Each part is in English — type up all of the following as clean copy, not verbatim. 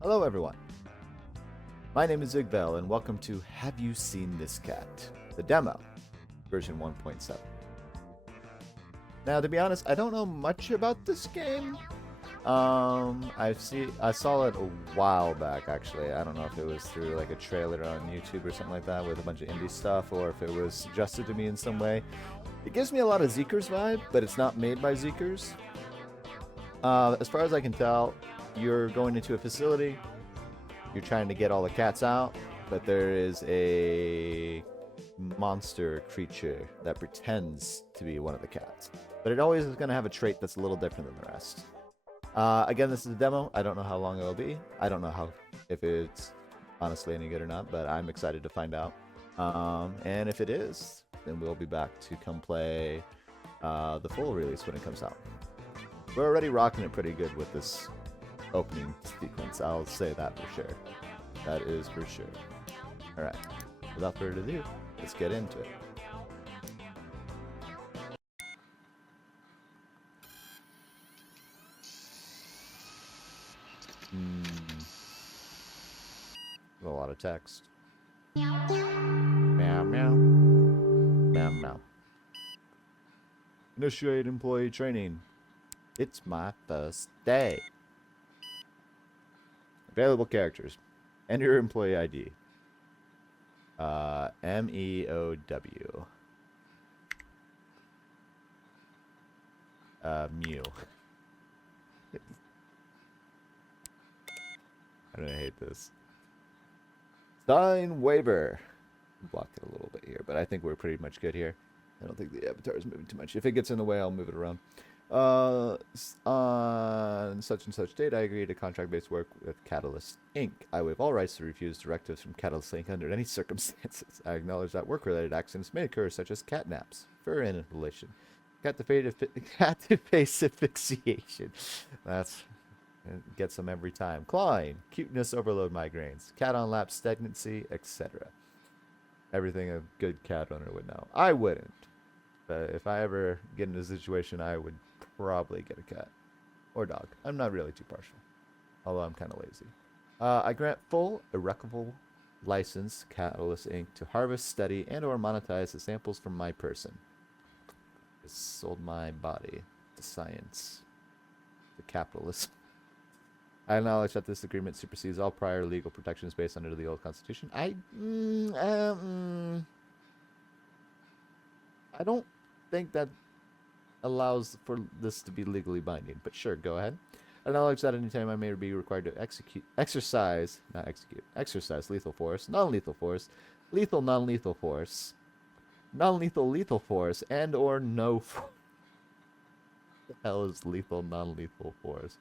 Hello everyone, my name is Igvel and welcome to Have You Seen This Cat? The demo, version 1.7. Now to be honest, I don't know much about this game. I saw it a while back actually. I don't know if it was through like a trailer on YouTube or something like that with a bunch of indie stuff, or if it was suggested to me in some way. It gives me a lot of Zeekers vibe, but it's not made by Zeekers. As far as I can tell, you're going into a facility, you're trying to get all the cats out, but there is a monster creature that pretends to be one of the cats. But it always is going to have a trait that's a little different than the rest. Again, this is a demo. I don't know how long it'll be. I don't know if it's honestly any good or not, but I'm excited to find out. And if it is, then we'll be back to come play the full release when it comes out. We're already rocking it pretty good with this opening sequence. I'll say that for sure. That is for sure. Alright, without further ado, let's get into it. A lot of text. Meow meow. Meow meow. Initiate employee training. It's my first day. Available characters. Enter your employee ID. MEOW. Mew. I really hate this. Sign waiver. Blocked it a little bit here, but I think we're pretty much good here. I don't think the avatar is moving too much. If it gets in the way, I'll move it around. On such and such date, I agree to contract-based work with Catalyst Inc. I waive all rights to refuse directives from Catalyst Inc. under any circumstances. I acknowledge that work-related accidents may occur, such as catnaps, fur inhalation, cat-to-face asphyxiation. It gets them every time. Clawing, cuteness overload migraines, cat on lap stagnancy, etc. Everything a good cat owner would know. I wouldn't. But if I ever get in a situation, I would probably get a cat or dog. I'm not really too partial, although I'm kind of lazy. I grant full irrevocable license, Catalyst Inc., to harvest, study, and/or monetize the samples from my person. I sold my body to science, to capitalism. I acknowledge that this agreement supersedes all prior legal protections based under the old Constitution. I don't think that allows for this to be legally binding, but sure, go ahead. I acknowledge that anytime I may be required to exercise lethal force, non-lethal force, lethal non-lethal force, non-lethal lethal force, and or no force. What the hell is lethal non-lethal force?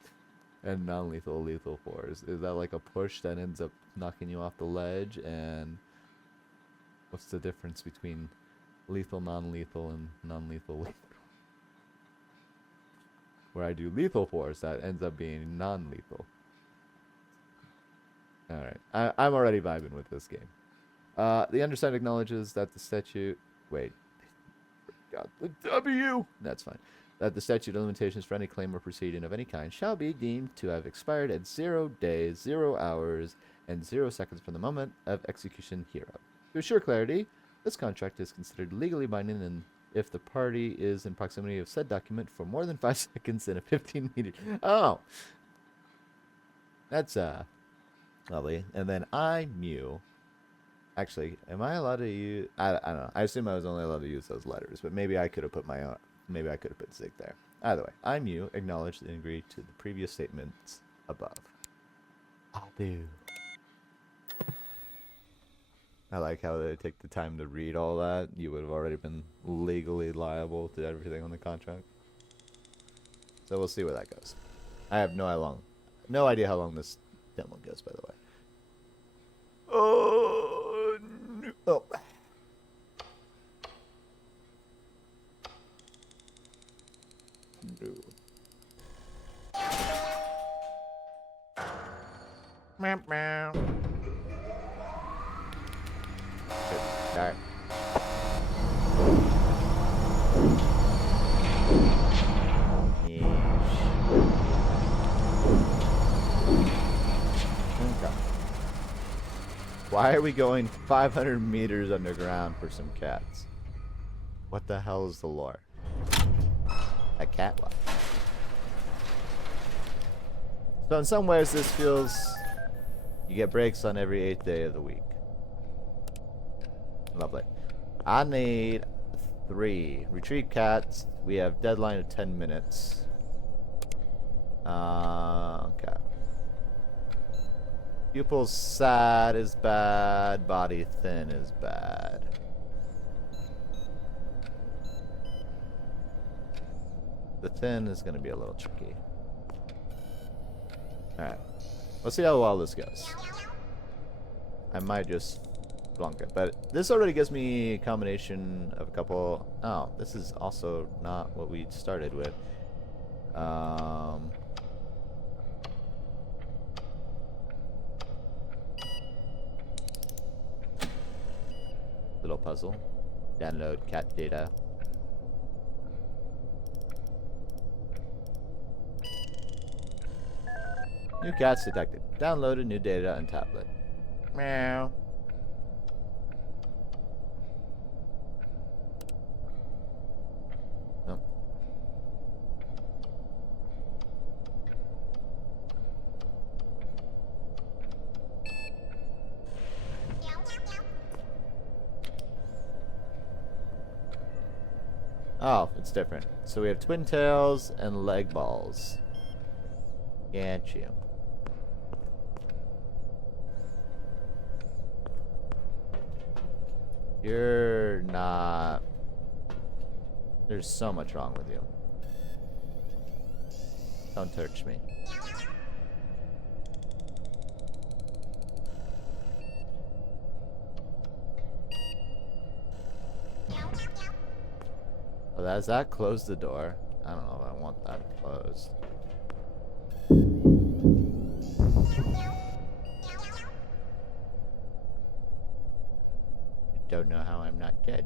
And non-lethal lethal force. Is that like a push that ends up knocking you off the ledge? And what's the difference between lethal non-lethal and non-lethal lethal? Where I do lethal force, that ends up being non-lethal. Alright. I'm already vibing with this game. The undersigned acknowledges that the statute... Wait. Got the W! That's fine. That the statute of limitations for any claim or proceeding of any kind shall be deemed to have expired at 0 days, 0 hours, and 0 seconds from the moment of execution hereof. To assure clarity, this contract is considered legally binding and if the party is in proximity of said document for more than 5 seconds in a 15-meter... Oh! That's, lovely. And then I, Mew... Actually, am I allowed to use... I don't know. I assume I was only allowed to use those letters, but maybe I could have put my own... Maybe I could have put Zig there. Either way, I, Mew, acknowledge and agree to the previous statements above. I do. I like how they take the time to read all that. You would have already been legally liable to everything on the contract. So we'll see where that goes. I have no idea how long this demo goes, by the way. Oh, no. Oh. No. Meow meow. Alright. Why are we going 500 meters underground for some cats? What the hell is the lore? A cat life. So in some ways this feels... You get breaks on every 8th day of the week. Lovely. I need 3. Retrieve cats. We have deadline of 10 minutes. Okay. Pupils sad is bad. Body thin is bad. The thin is going to be a little tricky. Alright. Let's see how well this goes. I might just flunk it. But this already gives me a combination of a couple... Oh, this is also not what we started with. Little puzzle. Download cat data. New cats detected. Downloaded new data on tablet. Meow. Oh. Oh, it's different. So we have twin tails and leg balls. Can't you? You're not... There's so much wrong with you. Don't touch me. Oh, does that close the door? I don't know if I want that closed. Don't know how I'm not dead.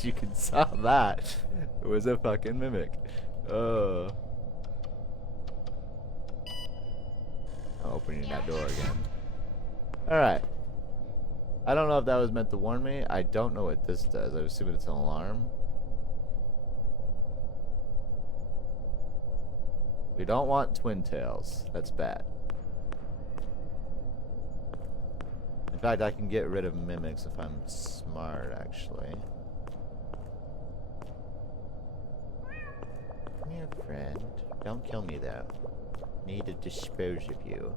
You can saw that. It was a fucking mimic. I'm opening that door again. Alright. I don't know if that was meant to warn me. I don't know what this does. I assume it's an alarm. We don't want twin tails. That's bad. In fact, I can get rid of mimics if I'm smart, actually. Come here, friend. Don't kill me, though. Need to dispose of you.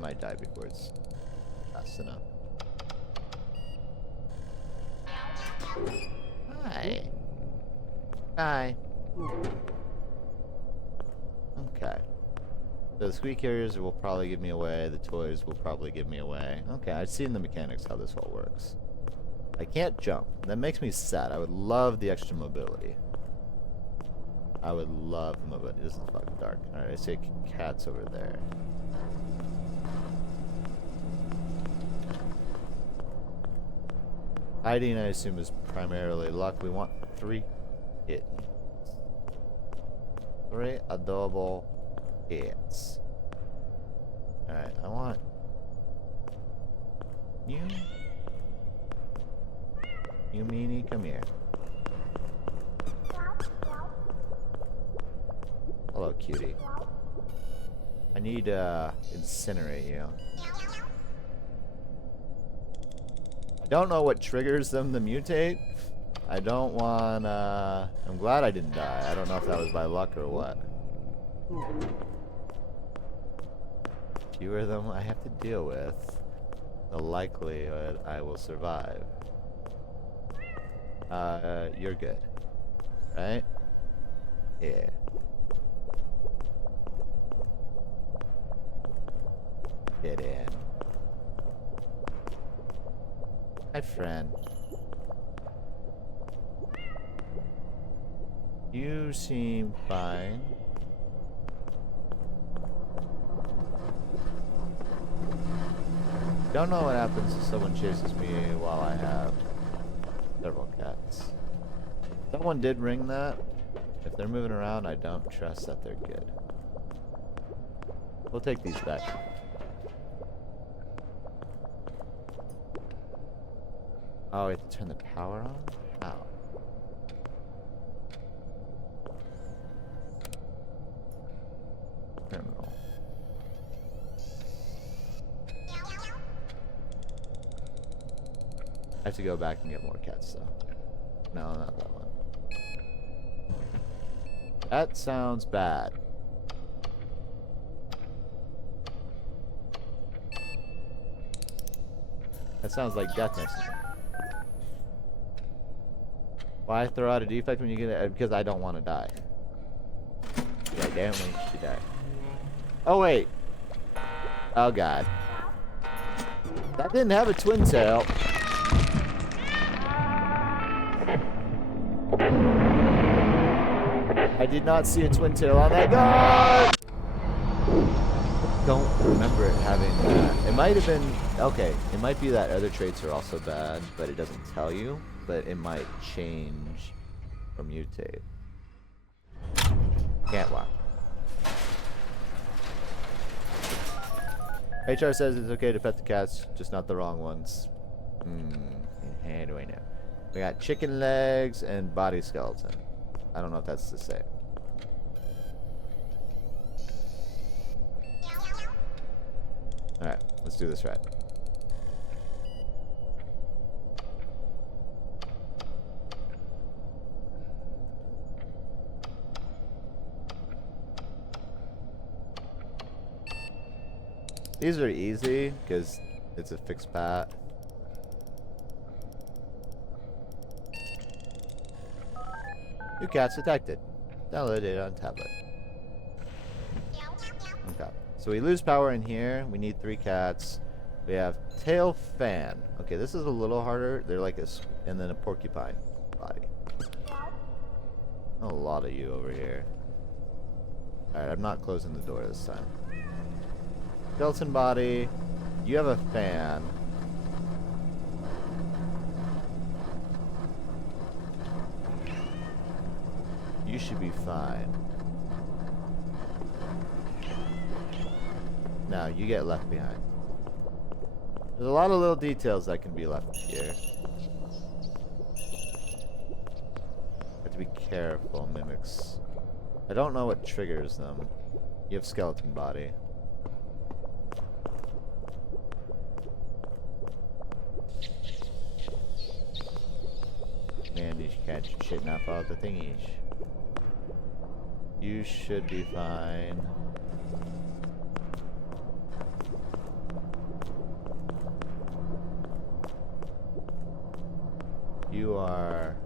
Might die before it's fast enough. Hi. Hi. Okay. So the squeak carriers will probably give me away. The toys will probably give me away. Okay, I've seen the mechanics, how this all works. I can't jump. That makes me sad. I would love the extra mobility. I would love the mobility. This is fucking dark. Alright, I see cats over there. Hiding, I assume, is primarily luck. We want 3 kittens. 3 adorable cats. Alright, I want you. You meanie, come here. Hello, cutie. I need to incinerate you. I don't know what triggers them to mutate. I don't want, I'm glad I didn't die. I don't know if that was by luck or what. Fewer of them I have to deal with, the likelihood I will survive. You're good. Right? Yeah. Get in. Hi, friend. You seem fine. Don't know what happens if someone chases me while I have several cats. Someone did ring that. If they're moving around, I don't trust that they're good. We'll take these back. Oh, we have to turn the power on? How? Terminal. I have to go back and get more cats, though. No, not that one. That sounds bad. That sounds like death next to me. Why throw out a defect when you get it? Because I don't want to die. Yeah, damn when she died. Oh, wait. Oh, God. That didn't have a twin tail. I did not see a twin tail on that guy. Don't remember it having that. It might have been, okay, it might be that other traits are also bad, but it doesn't tell you, but it might change or mutate. Can't walk. HR says it's okay to pet the cats, just not the wrong ones. How do I know? We got chicken legs and body skeleton. I don't know if that's the same. Alright, let's do this right. These are easy because it's a fixed path. New cats detected. Download it on tablet. Okay. So we lose power in here. We need 3 cats. We have tail fan. Okay, this is a little harder. They're like a, and then a porcupine body. A lot of you over here. Alright, I'm not closing the door this time. Skeleton body. You have a fan. You should be fine. Now, you get left behind. There's a lot of little details that can be left here. Have to be careful, mimics. I don't know what triggers them. You have skeleton body. Man, these cats should not follow the thingies. You should be fine. You are...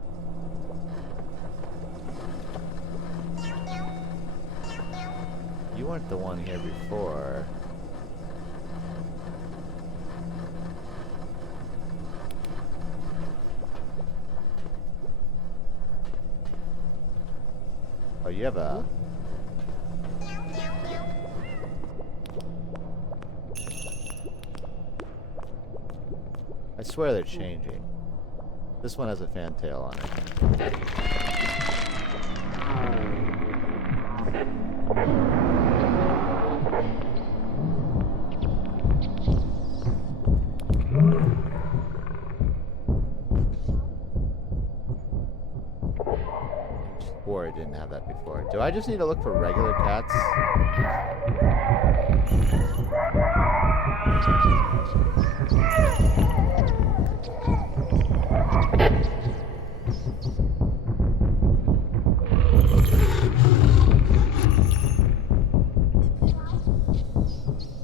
You weren't the one here before. Oh, you have a... I swear they're changing. This one has a fantail on it. Or I didn't have that before. Do I just need to look for regular cats?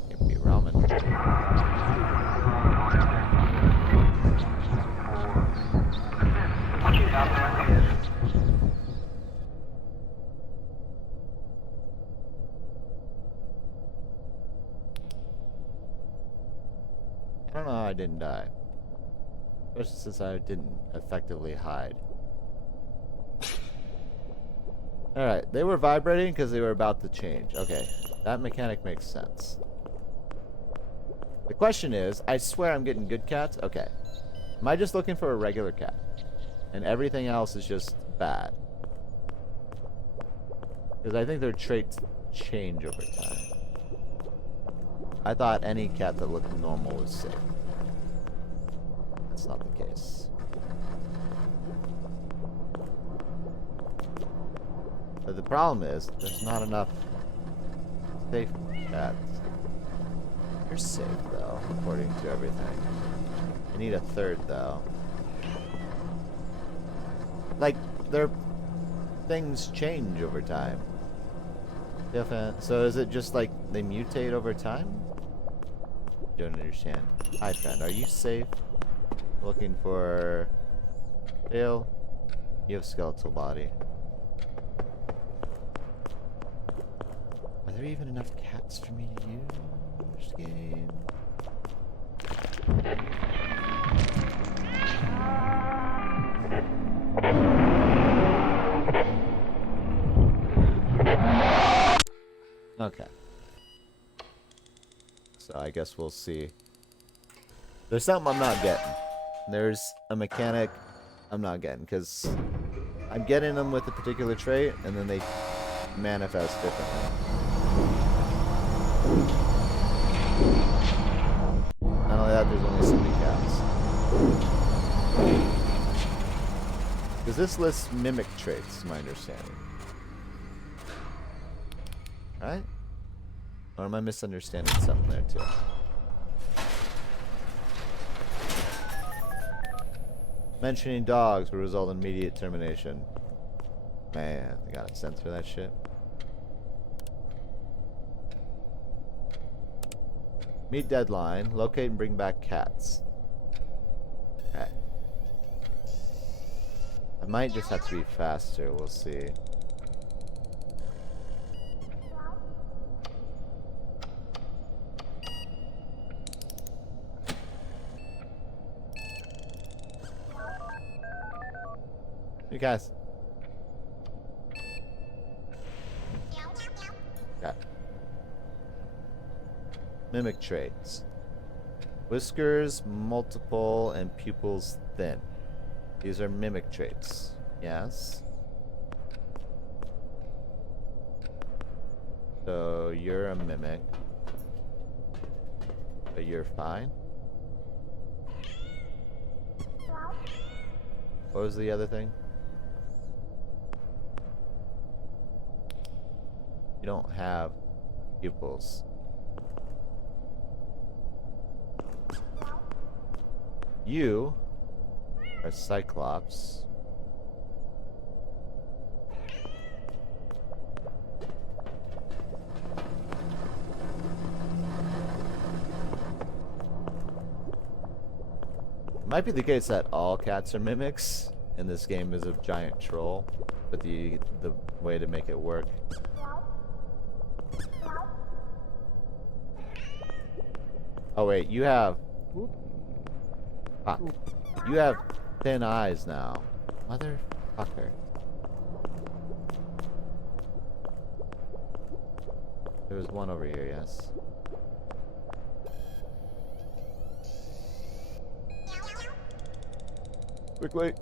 Can't be ramen. I don't know how I didn't die. Especially since I didn't effectively hide. Alright, they were vibrating because they were about to change. Okay, that mechanic makes sense. The question is, I swear I'm getting good cats. Okay. Am I just looking for a regular cat? And everything else is just bad? Because I think their traits change over time. I thought any cat that looked normal was safe. That's not the case. But the problem is, there's not enough safe cats. You're safe, though, according to everything. I need a third, though. Like, their things change over time. So is it just like they mutate over time? Don't understand. Hi, friend. Are you safe? Looking for... Dale? You have skeletal body. Are there even enough cats for me to use this game? Okay. So I guess we'll see. There's something I'm not getting. There's a mechanic I'm not getting, because I'm getting them with a particular trait, and then they manifest differently. Not only that, there's only so many cats. Because this lists mimic traits, is my understanding. Right? Or am I misunderstanding something there too? Mentioning dogs will result in immediate termination. Man, they gotta censor that shit. Meet deadline. Locate and bring back cats. Okay. I might just have to be faster. We'll see. You guys. Okay. Mimic traits. Whiskers multiple and pupils thin. These are mimic traits. Yes. So you're a mimic. But you're fine. What was the other thing? You don't have pupils. You are Cyclops. It might be the case that all cats are mimics, and this game is a giant troll, but the way to make it work. Oh wait, you have... Fuck. You have thin eyes now. Motherfucker. There was one over here, yes. Quickly.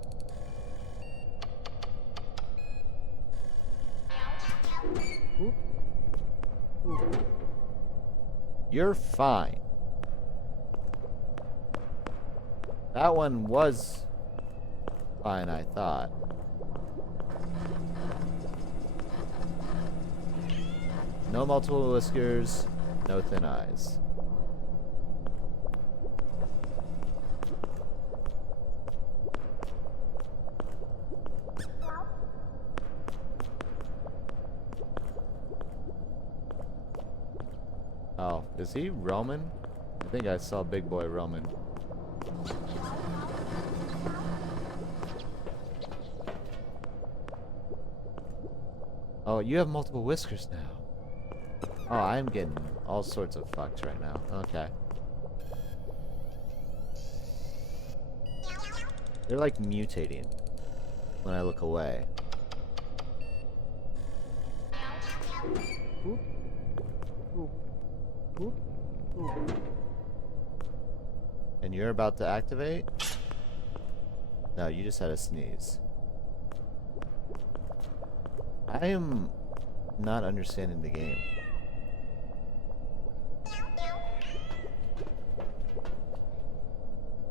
You're fine. That one was fine, I thought. No multiple whiskers, no thin eyes. Oh, is he Roman? I think I saw Big Boy Roman. Oh, you have multiple whiskers now. Oh, I'm getting all sorts of fucked right now. Okay. They're like mutating when I look away. And you're about to activate? No, you just had a sneeze. I am not understanding the game.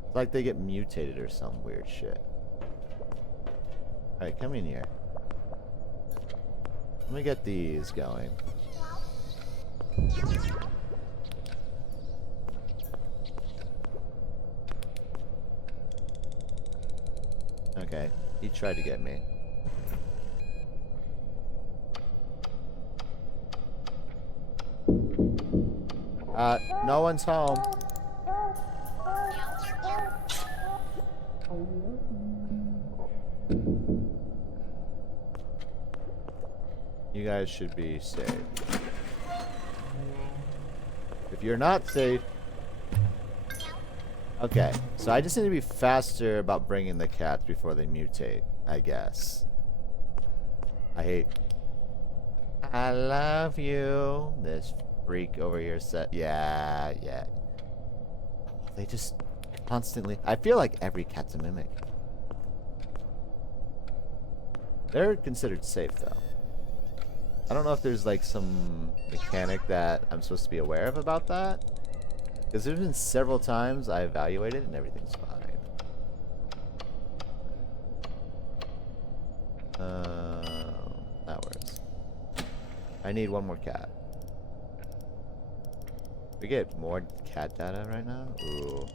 It's like they get mutated or some weird shit. Alright, come in here. Let me get these going. Okay, he tried to get me. No one's home. You guys should be safe. If you're not safe... Okay, so I just need to be faster about bringing the cats before they mutate, I guess. I love you. This freak over here said... Yeah. They just constantly... I feel like every cat's a mimic. They're considered safe, though. I don't know if there's like some mechanic that I'm supposed to be aware of about that. Because there's been several times I evaluated and everything's fine. That works. I need one more cat. We get more cat data right now? Ooh.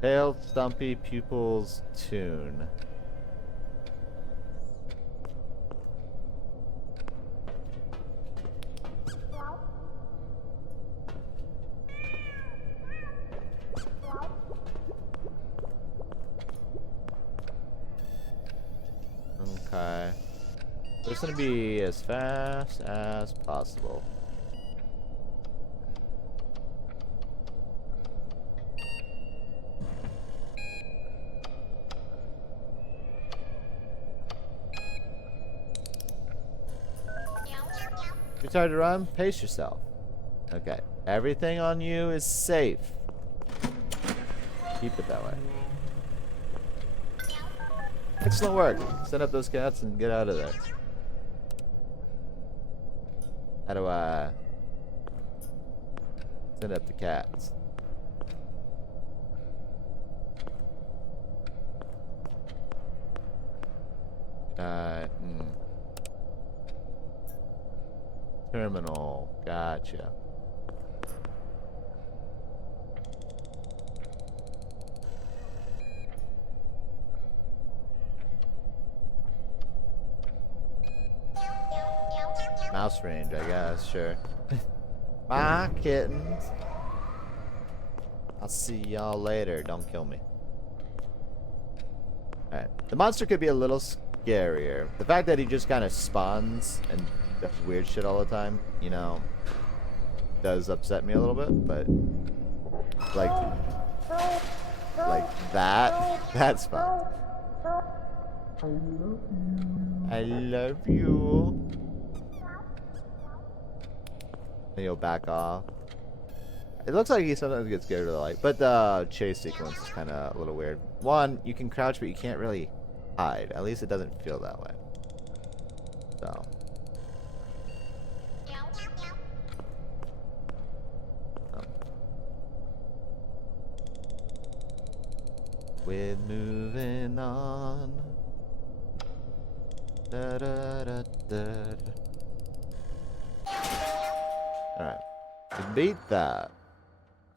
Pale, stumpy pupils, tune. Okay. Just gonna be as fast as possible. You're tired to run? Pace yourself. Okay. Everything on you is safe. Keep it that way. Excellent work. Send up those cats and get out of there. How do I send up the cats? Terminal. Gotcha. Mouse range, I guess. Sure. Bye, kittens. I'll see y'all later. Don't kill me. Alright. The monster could be a little scarier. The fact that he just kind of spawns and does weird shit all the time, you know, does upset me a little bit, but like that's fun. I love you. And he'll back off. It looks like he sometimes gets scared of the light, but the chase sequence is kind of a little weird. One, you can crouch, but you can't really hide. At least it doesn't feel that way. So. We're moving on. Da, da, da, da. Alright. To beat that.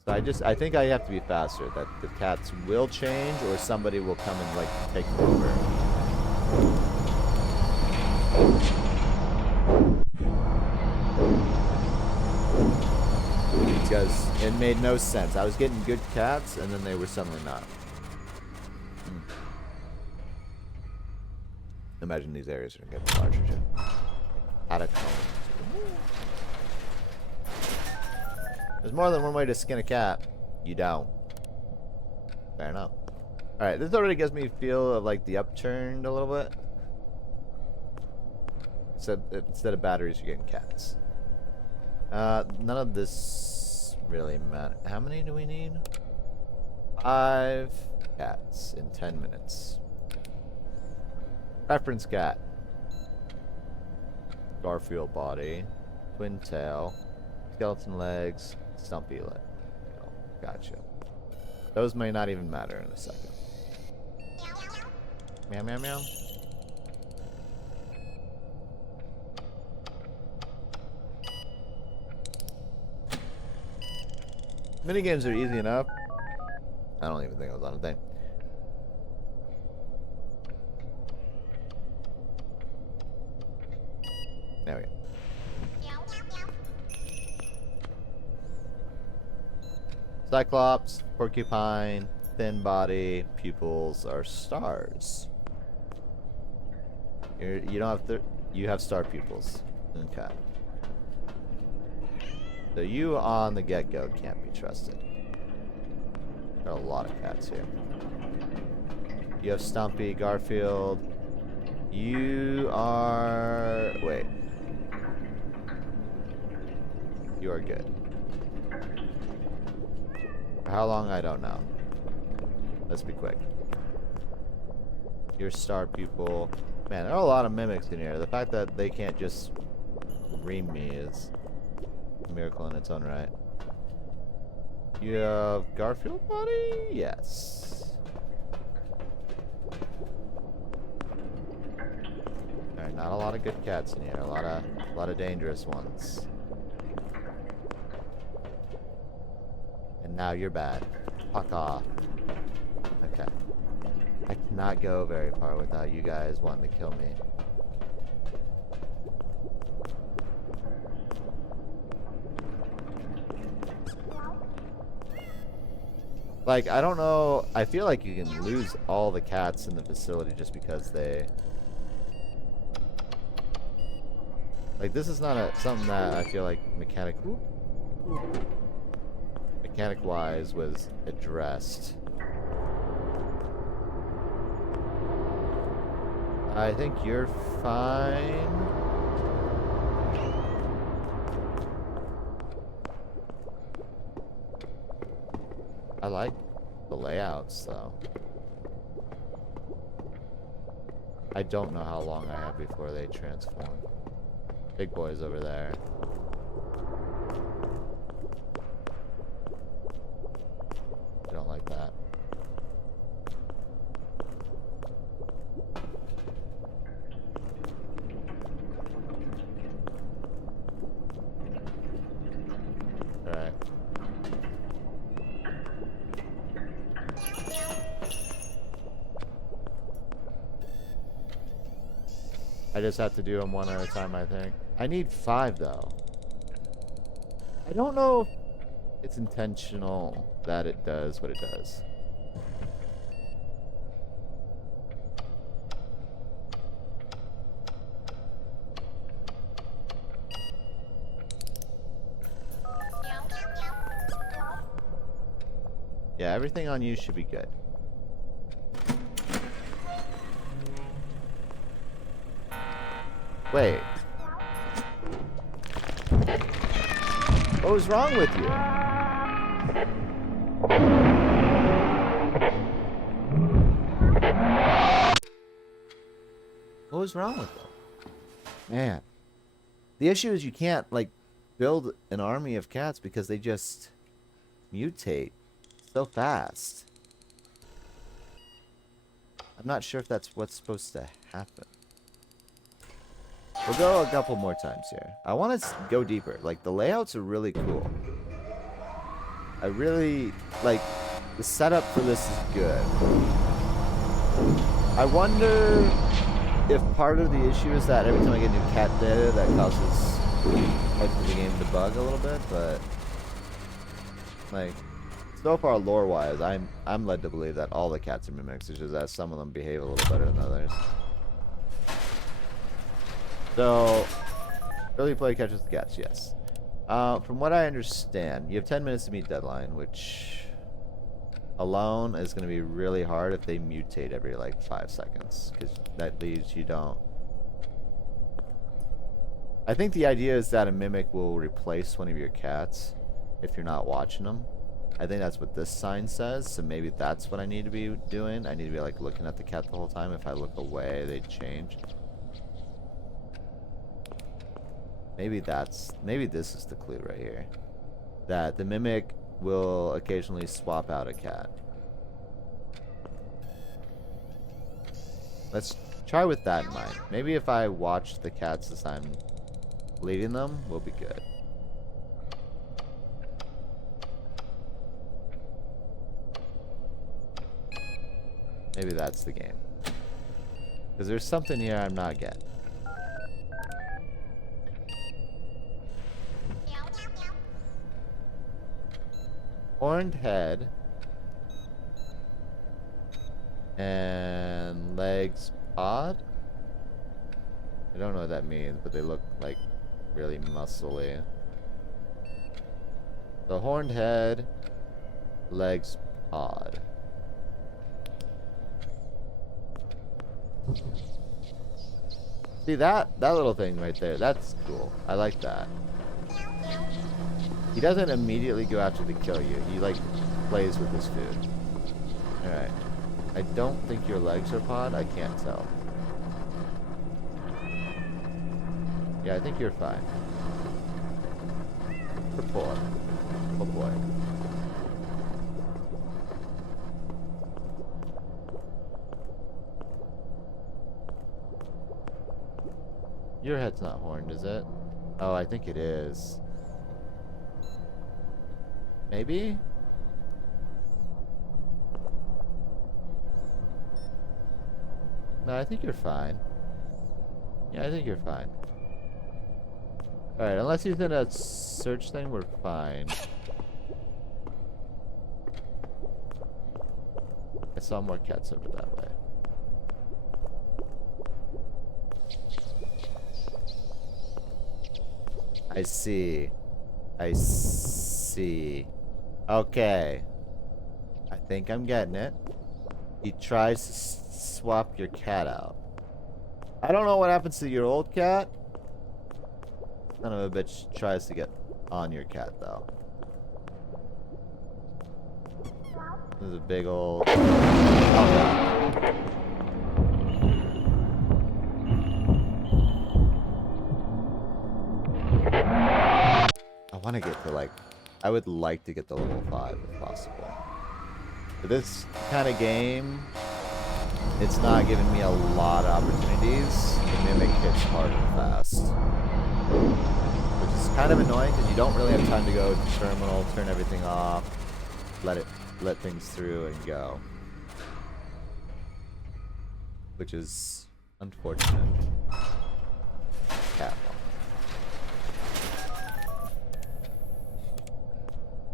So I think I have to be faster. That the cats will change or somebody will come and like take them over. Because it made no sense. I was getting good cats and then they were suddenly not. Imagine these areas are getting larger too. Catacombs. There's more than one way to skin a cat. You don't. Fair enough. Alright, this already gives me a feel of like the upturned a little bit. Instead of batteries, you're getting cats. None of this really matters. How many do we need? 5 cats in 10 minutes. Reference cat. Garfield body. Twin tail. Skeleton legs. Stumpy leg. Gotcha. Those may not even matter in a second. Meow meow meow. Minigames are easy enough. I don't even think I was on a thing. There we go. Cyclops, porcupine, thin body, pupils are stars. You don't have you have star pupils. Okay. So you on the get-go can't be trusted. There are a lot of cats here. You have Stumpy, Garfield. You are... Wait. You are good. For how long, I don't know. Let's be quick. Your star pupil. Man, there are a lot of mimics in here. The fact that they can't just ream me is a miracle in its own right. You have Garfield body? Yes. Alright, not a lot of good cats in here. A lot of dangerous ones. And now you're bad. Fuck off. Okay. I cannot go very far without you guys wanting to kill me. Like, I don't know. I feel like you can lose all the cats in the facility just because they... Like, this is not something that I feel like mechanic-wise was addressed. I think you're fine. I like the layouts, though. I don't know how long I have before they transform. Big boy's over there. I don't like that. Alright. I just have to do them one at a time, I think. I need 5, though. I don't know if it's intentional that it does what it does. Yeah, everything on you should be good. Wait. What was wrong with you? What was wrong with them? Man. The issue is you can't, like, build an army of cats because they just mutate so fast. I'm not sure if that's what's supposed to happen. We'll go a couple more times here. I want to go deeper. Like, the layouts are really cool. I really, like, the setup for this is good. I wonder if part of the issue is that every time I get new cat data, that causes parts of the game to bug a little bit, but, like, so far lore-wise, I'm led to believe that all the cats are mimics. It's just that some of them behave a little better than others. So, early play catches the cats, yes. From what I understand, you have 10 minutes to meet deadline, which alone is going to be really hard if they mutate every, like, 5 seconds. Because that leaves you don't... I think the idea is that a mimic will replace one of your cats if you're not watching them. I think that's what this sign says, so maybe that's what I need to be doing. I need to be like looking at the cat the whole time. If I look away, they change. Maybe this is the clue right here. That the mimic will occasionally swap out a cat. Let's try with that in mind. Maybe if I watch the cats as I'm leading them, we'll be good. Maybe that's the game. Because there's something here I'm not getting. Horned head. And legs odd? I don't know what that means, but they look like really muscly. The horned head, legs odd. See that little thing right there, that's cool. I like that. He doesn't immediately go after to kill you. He like plays with his food. Alright. I don't think your legs are pod. I can't tell. Yeah, I think you're fine. Good boy. Oh boy. Your head's not horned, is it? Oh, I think it is. Maybe? No, I think you're fine. Yeah, I think you're fine. Alright, unless he's in a search thing, we're fine. I saw more cats over that way. I see. I see. Okay. I think I'm getting it. He tries to swap your cat out. I don't know what happens to your old cat. Son of a bitch tries to get on your cat, though. This is a big old... Oh, God. I want to get to, like... I would like to get to level 5 if possible. For this kind of game, it's not giving me a lot of opportunities. The mimic hits hard and fast. Which is kind of annoying because you don't really have time to go to terminal, turn everything off, let things through and go. Which is unfortunate. Catwalk.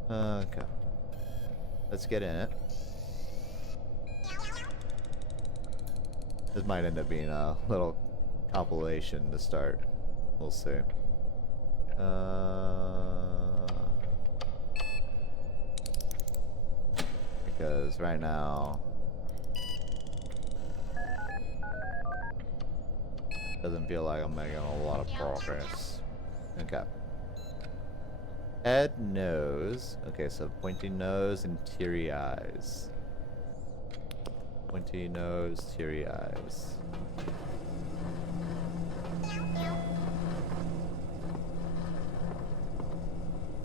Okay. Let's get in it. This might end up being a little compilation to start. We'll see. Because right now doesn't feel like I'm making a lot of progress. Okay. Head, nose. Okay, so pointy nose and teary eyes. Pointy nose, teary eyes.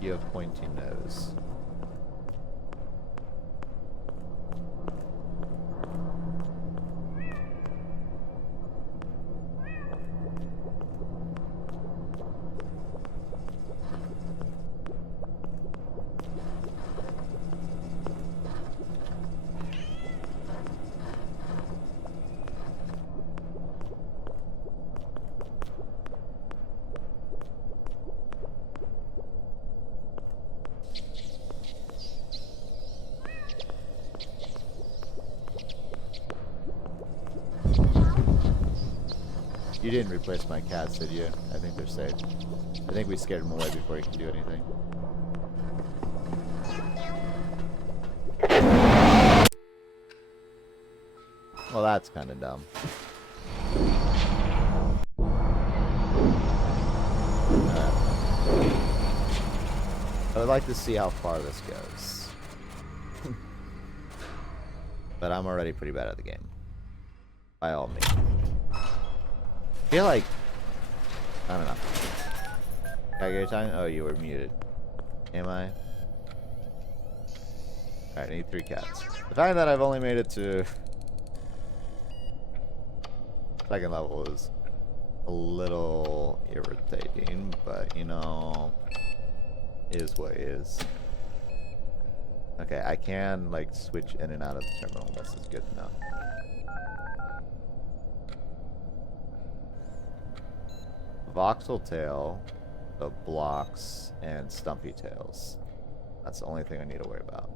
You have pointy nose. You didn't replace my cats, did you? I think they're safe. I think we scared them away before he could do anything. Well, that's kind of dumb. I would like to see how far this goes. But I'm already pretty bad at the game. By all means. I feel like... I don't know. Can I get your time? Oh, you were muted. Am I? Alright, I need 3 cats. The fact that I've only made it to... second level is a little irritating, but you know... is what is. Okay, I can like switch in and out of the terminal. This is good to know. Voxel tail, the blocks, and stumpy tails. That's the only thing I need to worry about.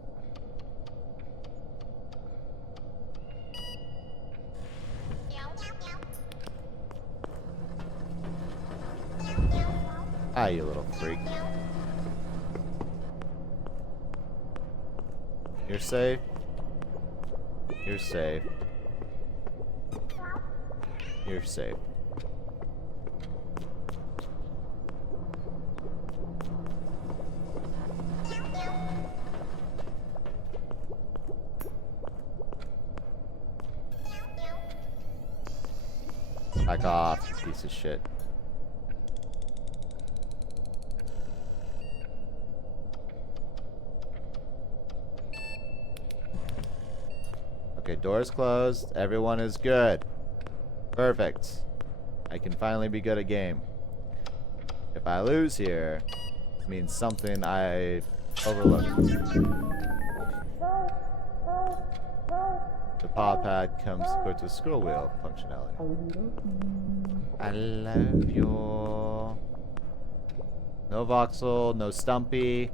Ah, you little freak. You're safe. You're safe. You're safe. Back off, piece of shit. Okay, doors closed. Everyone is good. Perfect. I can finally be good at game. If I lose here, it means something I overlooked. The paw pad comes equipped with scroll wheel functionality. I love you. No voxel, no stumpy.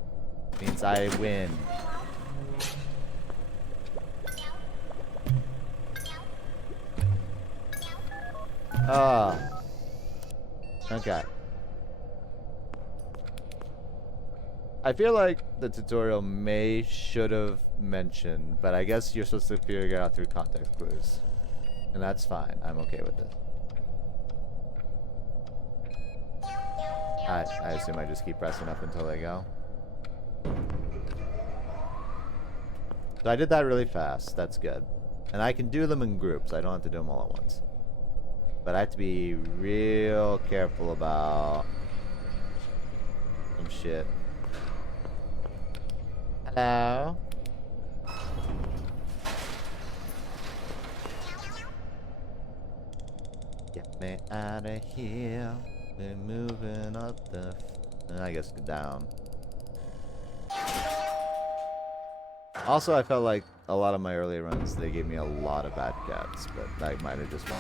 Means I win. Ah. Okay. I feel like the tutorial should have mentioned, but I guess you're supposed to figure it out through context clues. And that's fine. I'm okay with it. I assume I just keep pressing up until they go. So I did that really fast. That's good. And I can do them in groups. I don't have to do them all at once. But I have to be real careful about some shit. Hello? Get me out of here. We're moving up the... I guess down. Also, I felt like a lot of my earlier runs, they gave me a lot of bad cats, but that might have just been...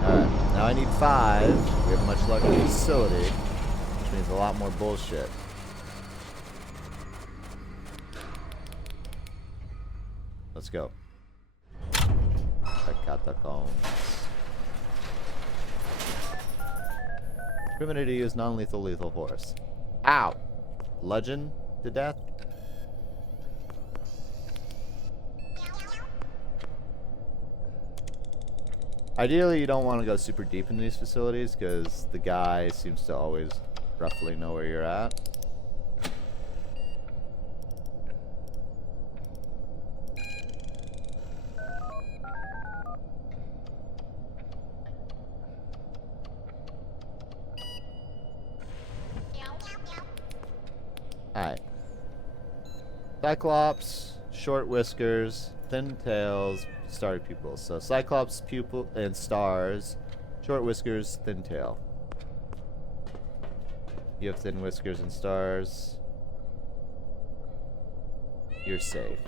Alright, now I need 5. We have much luck in the facility, which means a lot more bullshit. Let's go. The catacombs. Permitted to use non-lethal lethal force. Ow! Bludgeon to death? Ideally, you don't want to go super deep into these facilities because the guy seems to always roughly know where you're at. Alright. Cyclops, short whiskers, thin tails, starry pupils. So Cyclops, pupil, and stars, short whiskers, thin tail. You have thin whiskers and stars. You're safe.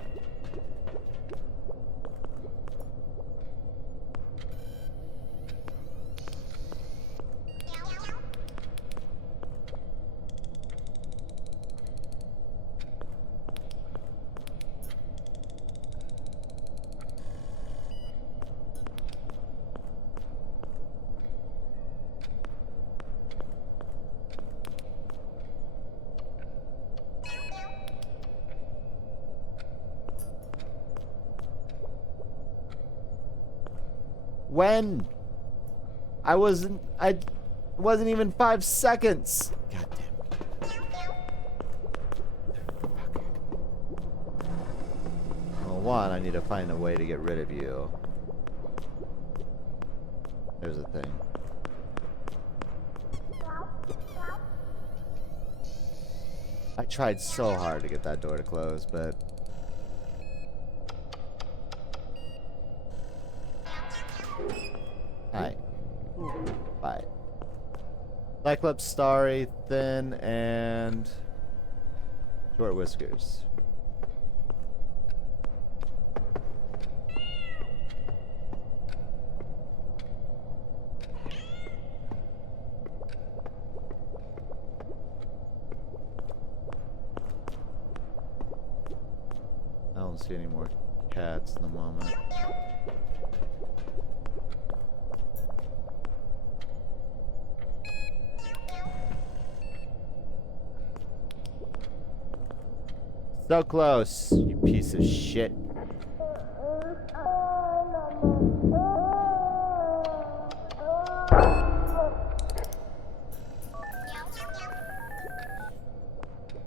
When? It wasn't even 5 seconds. God damn it. Well, one, I need to find a way to get rid of you. There's a thing. I tried so hard to get that door to close, but... Hi. Bye. Cyclops, starry, thin, and... short whiskers. I don't see any more cats in the moment. So close, you piece of shit.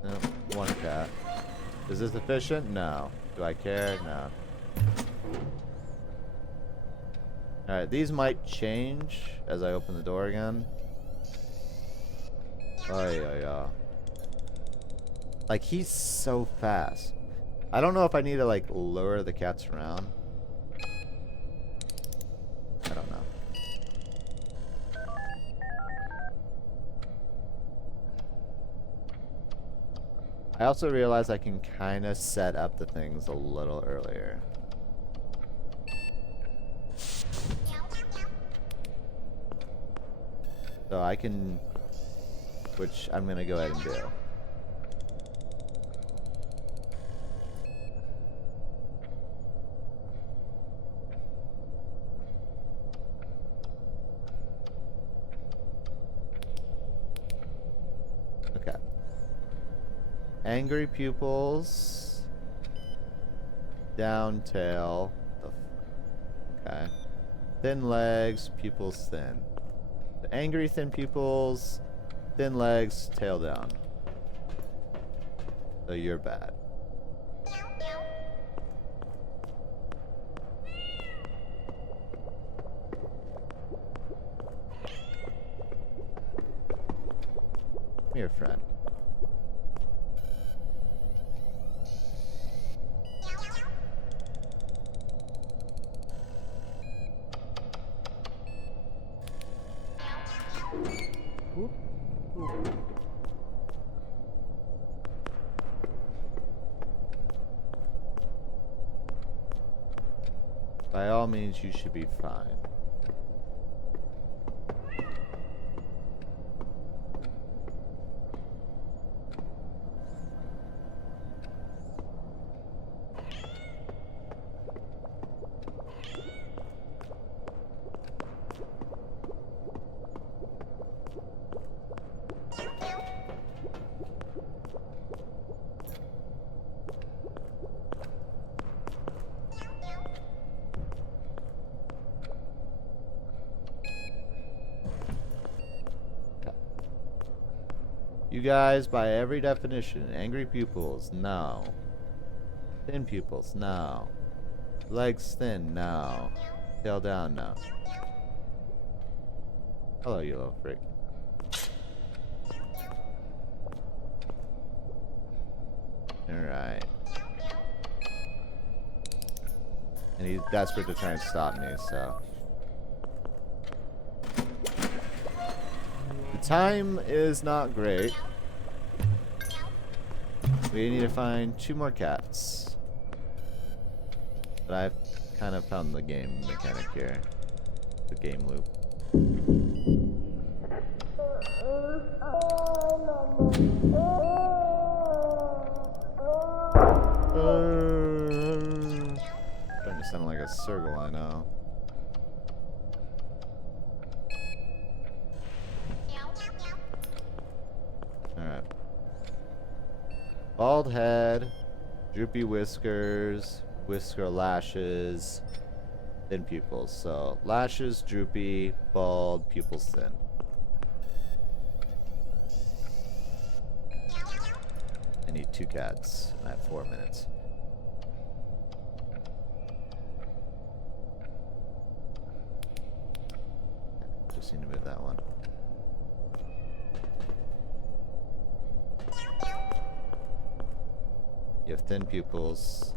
No, one cat. Is this efficient? No. Do I care? No. Alright, these might change as I open the door again. Oh, yeah. Like, he's so fast. I don't know if I need to, like, lure the cats around. I don't know. I also realize I can kind of set up the things a little earlier. So I can... which I'm going to go ahead and do. Okay. Angry pupils. Down tail. Okay. Thin legs, pupils thin. The angry thin pupils, thin legs, tail down. So you're bad. Come here, friend. By all means, you should be fine. You guys, by every definition, angry pupils, no. Thin pupils, no. Legs thin, no. Tail down, no. Hello, you little freak. Alright. And he's desperate to try and stop me, so... The time is not great. We need to find 2 more cats. But I've kind of found the game mechanic here. The game loop. Starting to sound like a circle, I know. Alright. Bald head, droopy whiskers, whisker lashes, thin pupils. So lashes, droopy, bald, pupils thin. I need 2 cats. I have 4 minutes. Just need to move that one. You have thin pupils.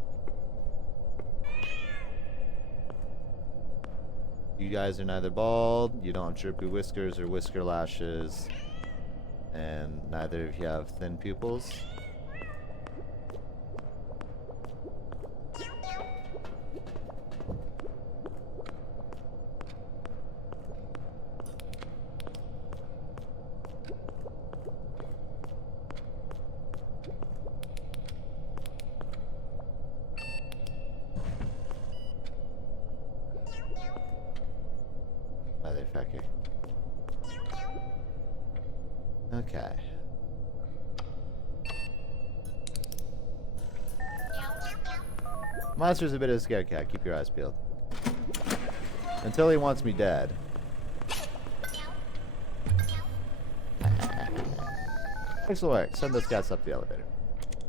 You guys are neither bald, you don't have droopy whiskers or whisker lashes, and neither of you have thin pupils. Motherfucker. Okay. Monster's a bit of a scared cat. Keep your eyes peeled. Until he wants me dead. Excellent work. Send those cats up the elevator.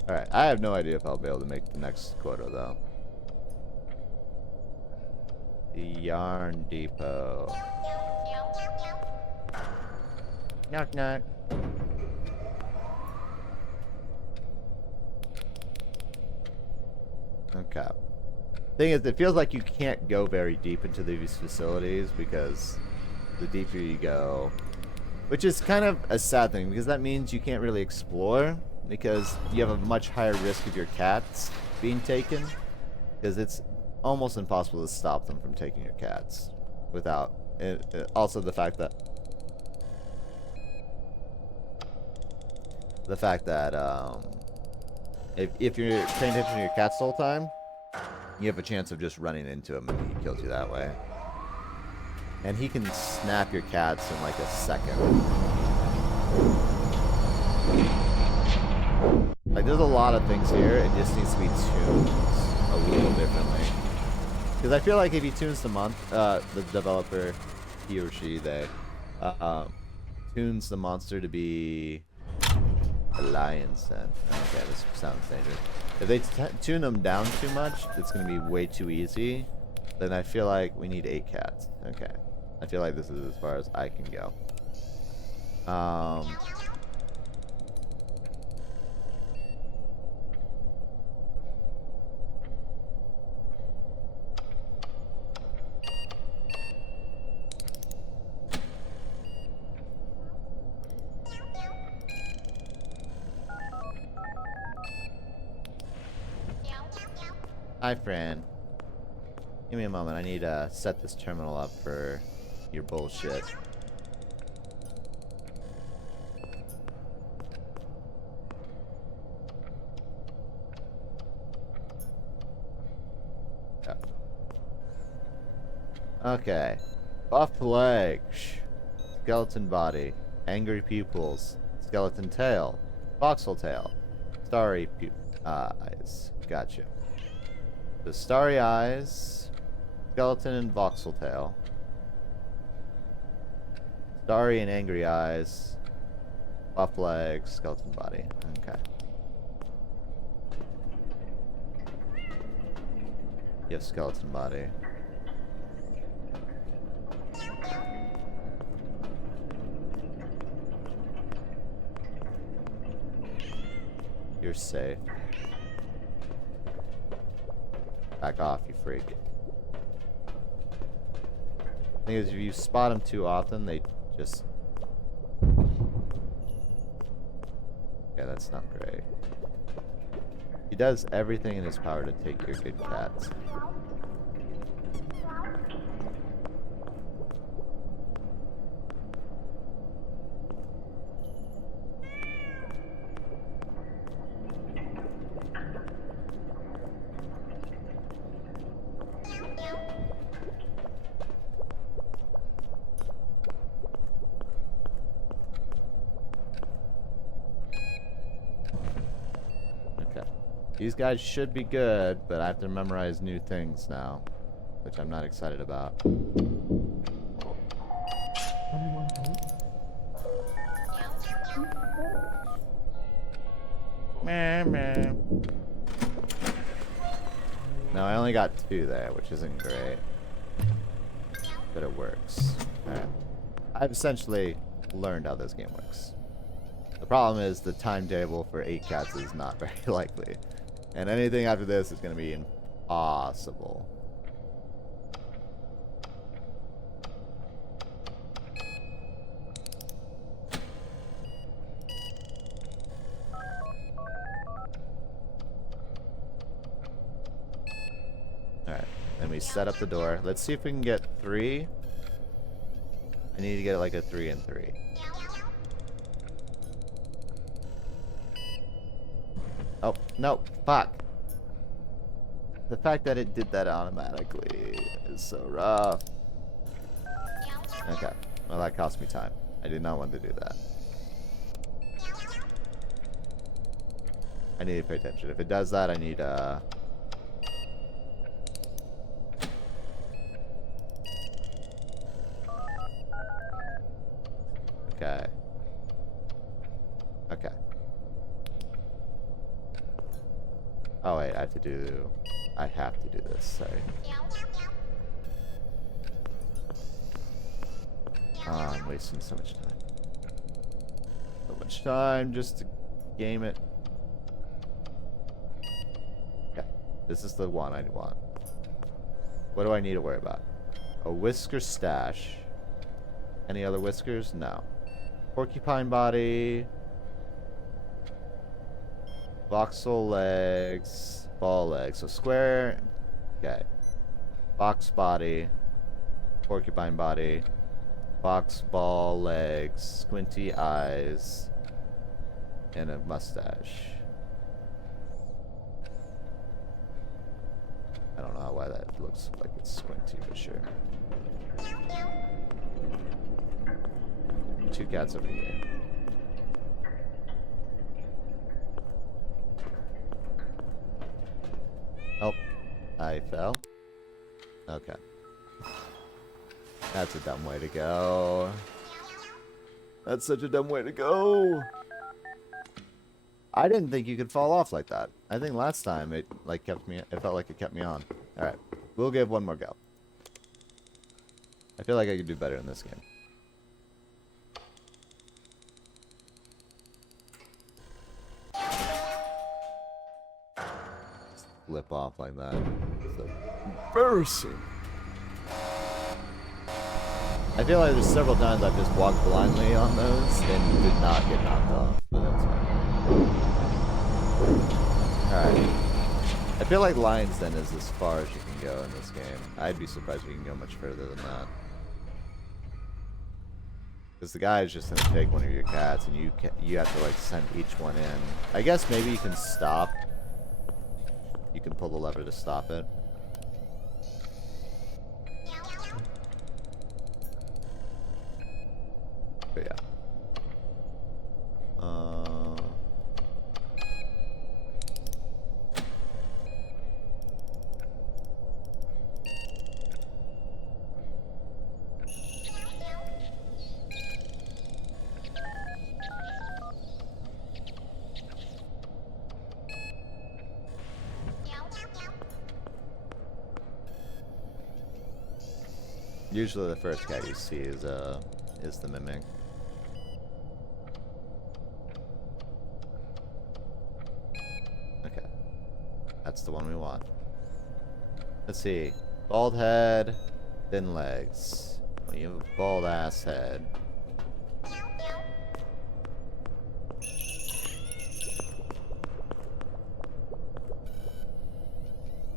Alright, I have no idea if I'll be able to make the next quota, though. The Yarn Depot. Knock knock. Okay. Thing is, it feels like you can't go very deep into these facilities because the deeper you go, which is kind of a sad thing because that means you can't really explore because you have a much higher risk of your cats being taken because it's almost impossible to stop them from taking your cats without also the fact that if you're paying attention to your cats the whole time, you have a chance of just running into him and he kills you that way. And he can snap your cats in like a second. Like, there's a lot of things here. It just needs to be tuned a little differently. Because I feel like if he tunes the developer, he or she, they, tunes the monster to be a lion's den. Okay, this sounds dangerous. If they tune them down too much, it's going to be way too easy. Then I feel like we need 8 cats. Okay. I feel like this is as far as I can go. Hi, Fran. Give me a moment. I need to set this terminal up for your bullshit. Yeah. Okay. Buff legs. Skeleton body. Angry pupils. Skeleton tail. Voxel tail. Starry eyes. Gotcha. The starry eyes, skeleton and voxel tail. Starry and angry eyes, buff legs, skeleton body. Okay. Yes, skeleton body. You're safe. Back off, you freak. Thing is, if you spot them too often, they just... Yeah, that's not great. He does everything in his power to take your good cats. These guys should be good, but I have to memorize new things now. which I'm not excited about. Meh. No, I only got 2 there, which isn't great. But it works. Alright. I've essentially learned how this game works. The problem is the timetable for 8 cats is not very likely. And anything after this is going to be impossible. Alright, then we set up the door. Let's see if we can get 3. I need to get like a 3 and 3. Oh, no, fuck. The fact that it did that automatically is so rough. Okay, well that cost me time. I did not want to do that. I need to pay attention. If it does that, I need Okay. Okay. Oh wait, I have to do this, sorry. Oh, I'm wasting so much time. So much time just to game it. Okay, this is the one I want. What do I need to worry about? A whisker stash. Any other whiskers? No. Porcupine body. Voxel legs. Ball legs. So square. Okay. Box body. Porcupine body. Box ball legs. Squinty eyes. And a mustache. I don't know why that looks like it's squinty, but sure. 2 cats over here. Oh, I fell. Okay. That's a dumb way to go. That's such a dumb way to go. I didn't think you could fall off like that. I think last time it felt like it kept me on. All right, we'll give one more go. I feel like I could do better in this game. Flip off like that. It's embarrassing. I feel like there's several times I've just walked blindly on those and did not get knocked off, but that's fine. Alright. I feel like Lion's Den is as far as you can go in this game. I'd be surprised if you can go much further than that. Because the guy is just going to take one of your cats and you have to like send each one in. I guess maybe you can stop. You can pull the lever to stop it. But yeah. Usually the first cat you see is the mimic. Okay. That's the one we want. Let's see. Bald head, thin legs. Well, you have a bald ass head.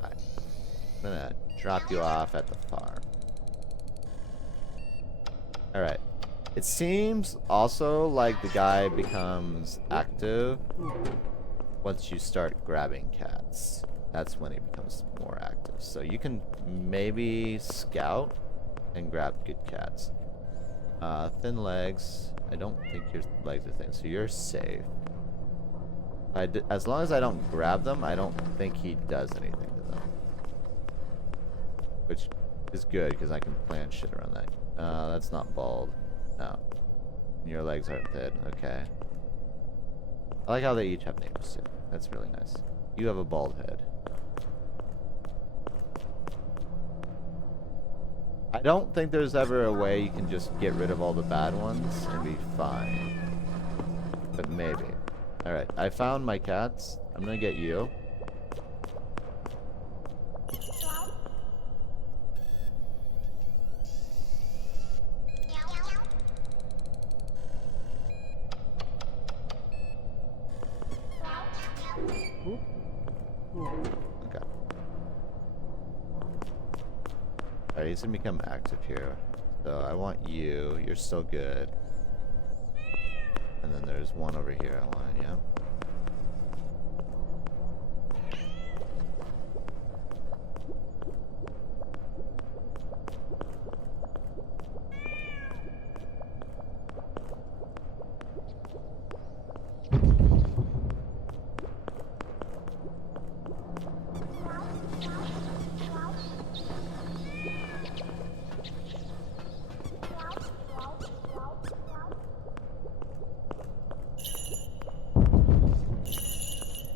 Alright. I'm gonna drop you off at the farm. Alright. It seems also like the guy becomes active once you start grabbing cats. That's when he becomes more active. So you can maybe scout and grab good cats. Thin legs. I don't think your legs are thin, so you're safe. As long as I don't grab them, I don't think he does anything to them. Which is good because I can plan shit around that. That's not bald. No. Your legs aren't thin. Okay. I like how they each have names too. That's really nice. You have a bald head. I don't think there's ever a way you can just get rid of all the bad ones and be fine. But maybe. Alright, I found my cats. I'm gonna get you. Okay. Alright, he's gonna become active here. So I want you. You're still good. And then there's one over here I want, yeah.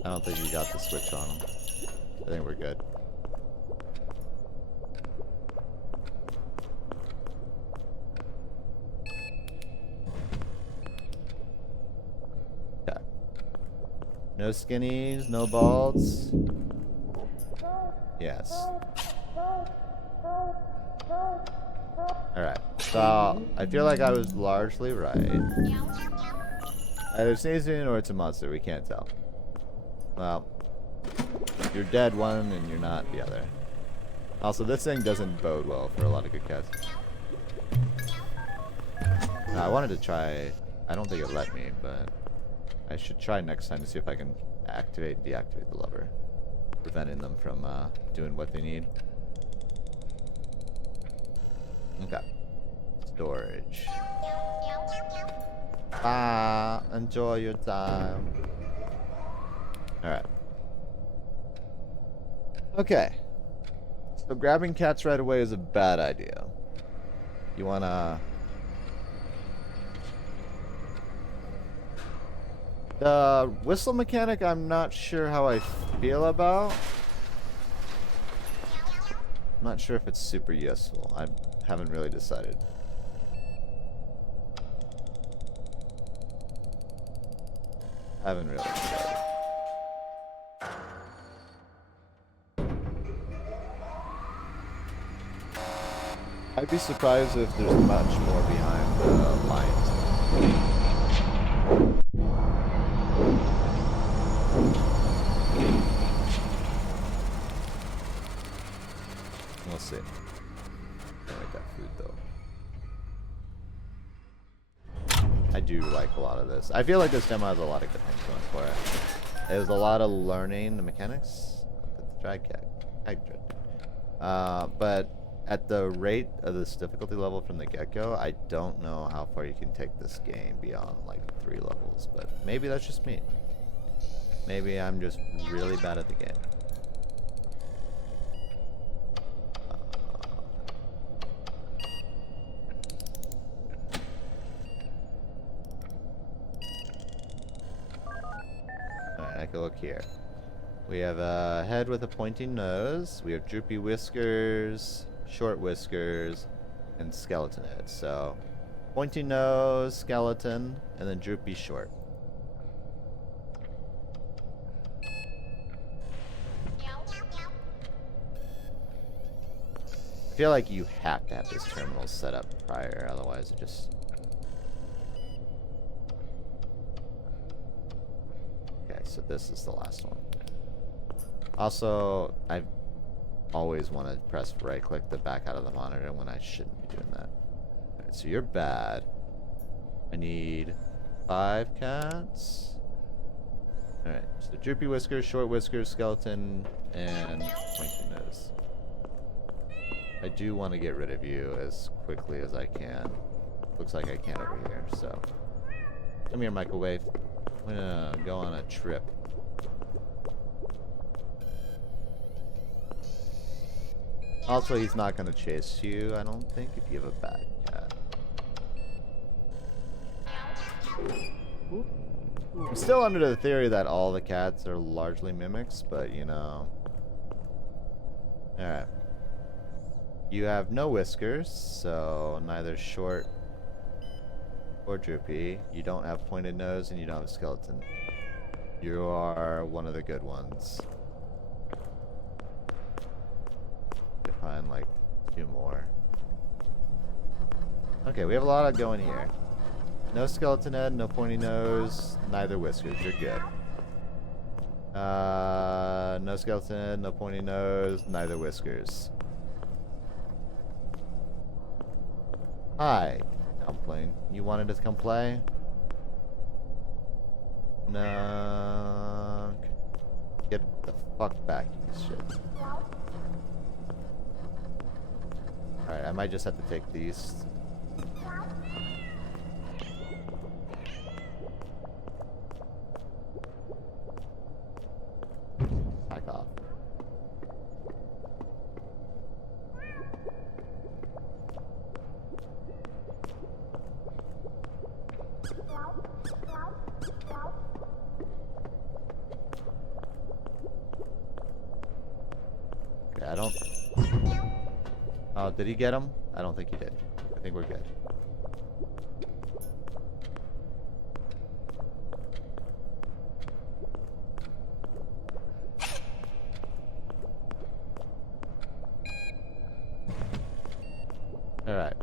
I don't think you got the switch on him. I think we're good. Okay. No skinnies, no balds. Yes. Alright. So, I feel like I was largely right. Either sneezing or it's a monster, we can't tell. Well, you're dead one and you're not the other. Also, this thing doesn't bode well for a lot of good cats. Now, I wanted to try... I don't think it let me, but... I should try next time to see if I can activate and deactivate the lever. Preventing them from doing what they need. Okay. Storage. Enjoy your time. Alright. Okay. So grabbing cats right away is a bad idea. You wanna... The whistle mechanic I'm not sure how I feel about. I'm not sure if it's super useful. I haven't really decided. Haven't really decided. I'd be surprised if there's much more behind the lines. We'll see. Don't like that food though. I do like a lot of this. I feel like this demo has a lot of good things going for it. It was a lot of learning the mechanics of the drag cat. But at the rate of this difficulty level from the get-go, I don't know how far you can take this game beyond like 3 levels, but maybe that's just me. Maybe I'm just really bad at the game. Alright, I can look here. We have a head with a pointing nose. We have droopy whiskers, short whiskers, and skeleton head. So, pointing nose, skeleton, and then droopy short. I feel like you have to have this terminal set up prior, otherwise it just... Okay, so this is the last one. Also, I always want to press right click to back out of the monitor when I shouldn't be doing that. Alright, so you're bad. I need 5 cats. Alright, so droopy whiskers, short whiskers, skeleton, and pointy nose. I do want to get rid of you as quickly as I can. Looks like I can over here, so. Come here, microwave. I'm gonna go on a trip. Also, he's not gonna chase you, I don't think, if you have a bad cat. I'm still under the theory that all the cats are largely mimics, but you know. Alright. You have no whiskers, so neither short or droopy. You don't have pointed nose, and you don't have a skeleton. You are one of the good ones. Find like 2 more. Okay, we have a lot of going here. No skeleton head, no pointy nose, neither whiskers. You're good. No skeleton head, no pointy nose, neither whiskers. Hi, dumpling. You wanted to come play? No. Get the fuck back, you shit. Alright, I might just have to take these. Back off. Okay, I don't... Oh, did he get him? I don't think he did. I think we're good. Alright.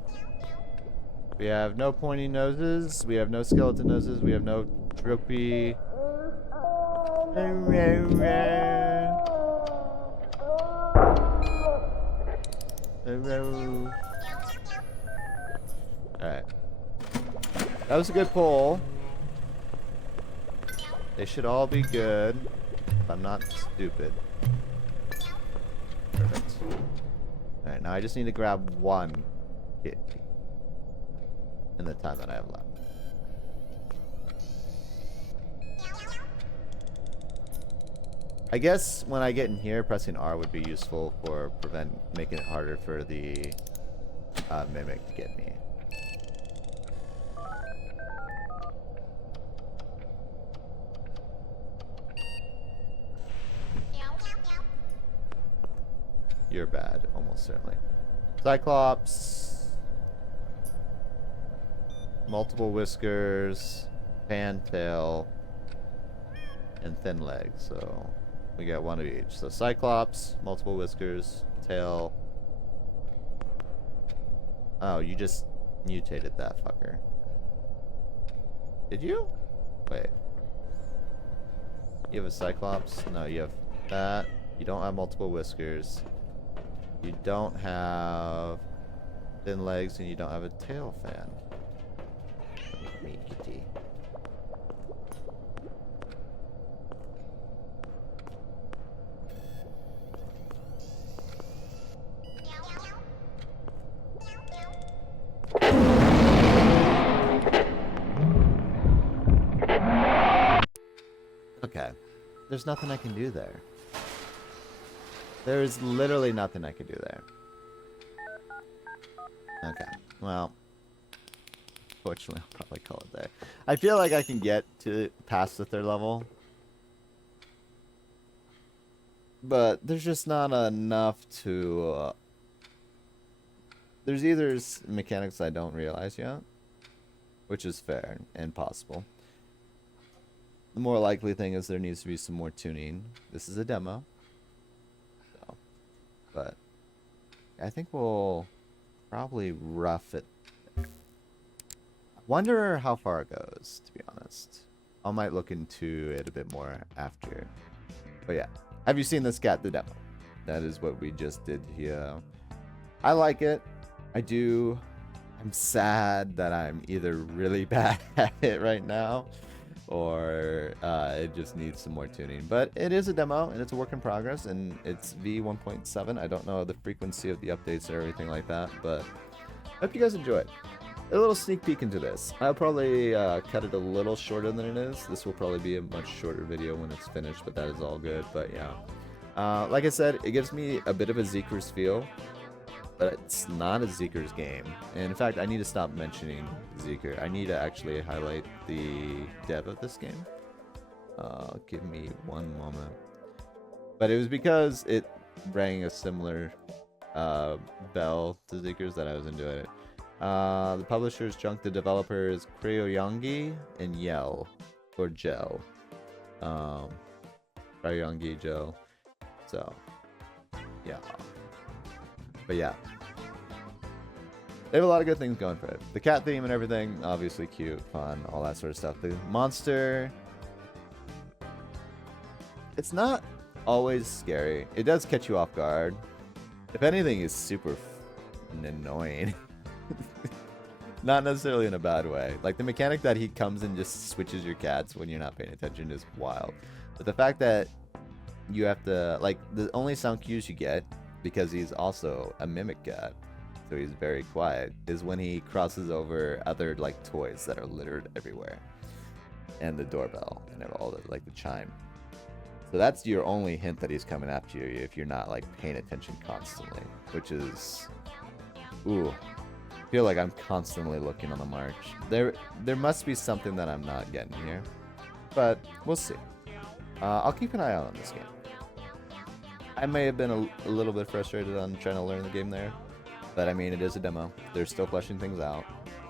We have no pointy noses. We have no skeleton noses. We have no droopy... Alright. That was a good pull. They should all be good, if I'm not stupid. Perfect. Alright, now I just need to grab one kitty in the time that I have left. I guess when I get in here, pressing R would be useful for making it harder for the mimic to get me. You're bad, almost certainly. Cyclops. Multiple whiskers. Fantail. And thin legs, so we got one of each. So Cyclops, multiple whiskers, tail. Oh, you just mutated that fucker. Did you? Wait. You have a Cyclops? No, you have that. You don't have multiple whiskers. You don't have thin legs, and you don't have a tail fan. Me, kitty. Okay. There's nothing I can do there. There is literally nothing I can do there. Okay. Well, fortunately, I'll probably call it there. I feel like I can get to past the 3rd level. But there's just not enough to... there's either mechanics I don't realize yet, which is fair and possible. The more likely thing is there needs to be some more tuning. This is a demo. So, but I think we'll probably rough it. I wonder how far it goes, to be honest. I might look into it a bit more after. But yeah. Have you seen this cat, the demo? That is what we just did here. I like it. I do. I'm sad that I'm either really bad at it right now, or it just needs some more tuning. But it is a demo, and it's a work in progress, and it's V1.7. I don't know the frequency of the updates or everything like that, but I hope you guys enjoy it. A little sneak peek into this. I'll probably cut it a little shorter than it is. This will probably be a much shorter video when it's finished, but that is all good. But yeah, like I said, it gives me a bit of a Zeker's feel. but it's not a Zeeker's game. And in fact, I need to stop mentioning Zeeker. I need to actually highlight the dev of this game. Give me one moment. But it was because it rang a similar bell to Zeeker's that I was into it. The publishers junked the developers Kryoyangi and Yell, or Gel. Kryoyangi, Gel. So, yeah. But yeah. They have a lot of good things going for it. The cat theme and everything, obviously cute, fun, all that sort of stuff. The monster, it's not always scary. It does catch you off guard. If anything, it's super annoying. Not necessarily in a bad way. Like the mechanic that he comes and just switches your cats when you're not paying attention is wild. But the fact that you have to, like, the only sound cues you get, because he's also a mimic cat, so he's very quiet, is when he crosses over other like toys that are littered everywhere, and the doorbell and all the, like, the chime. So that's your only hint that he's coming after you if you're not like paying attention constantly, which is, ooh, I feel like I'm constantly looking on the march. There must be something that I'm not getting here, but we'll see. I'll keep an eye out on this game. I may have been a little bit frustrated on trying to learn the game there, but I mean, it is a demo. They're still fleshing things out.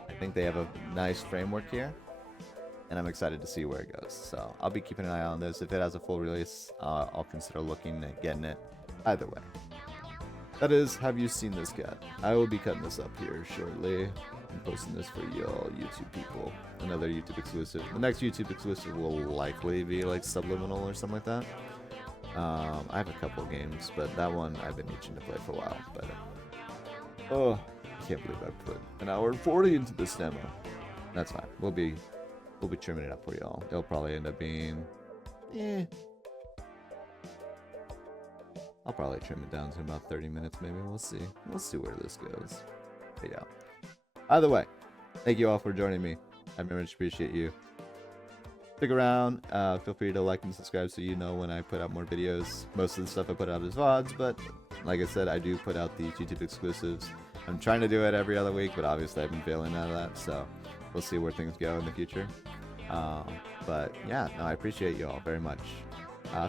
I think they have a nice framework here, and I'm excited to see where it goes. So I'll be keeping an eye on this. If it has a full release, I'll consider looking at getting it. Either way. That is, have you seen this cat? I will be cutting this up here shortly and posting this for y'all YouTube people. Another YouTube exclusive. The next YouTube exclusive will likely be like Subliminal or something like that. I have a couple games, but that one I've been itching to play for a while. But oh, I can't believe I put an hour and 40 into this demo. That's fine. We'll be trimming it up for y'all. It'll probably end up being, I'll probably trim it down to about 30 minutes, maybe. We'll see. We'll see where this goes. But yeah. Either way, thank you all for joining me. I very much appreciate you. Stick around. Feel free to like and subscribe so you know when I put out more videos. Most of the stuff I put out is VODs, but like I said, I do put out these YouTube exclusives. I'm trying to do it every other week, but obviously I've been failing out of that, so we'll see where things go in the future. But yeah, no, I appreciate you all very much.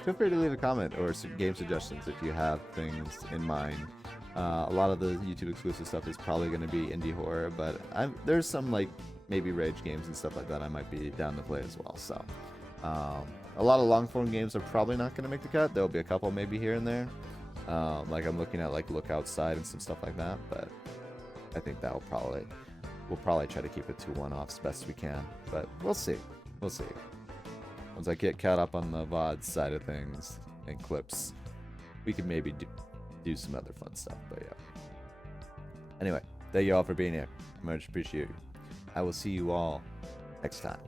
Feel free to leave a comment or game suggestions if you have things in mind. A lot of the YouTube exclusive stuff is probably going to be indie horror, but there's some like maybe rage games and stuff like that I might be down to play as well. So a lot of long form games are probably not going to make the cut. There'll be a couple maybe here and there. Like I'm looking at like Look Outside and some stuff like that, but I think we'll probably try to keep it to one-offs best we can, but we'll see. We'll see. Once I get caught up on the VOD side of things and clips, we could maybe do some other fun stuff, but yeah. Anyway, thank you all for being here. I much appreciate you. I will see you all next time.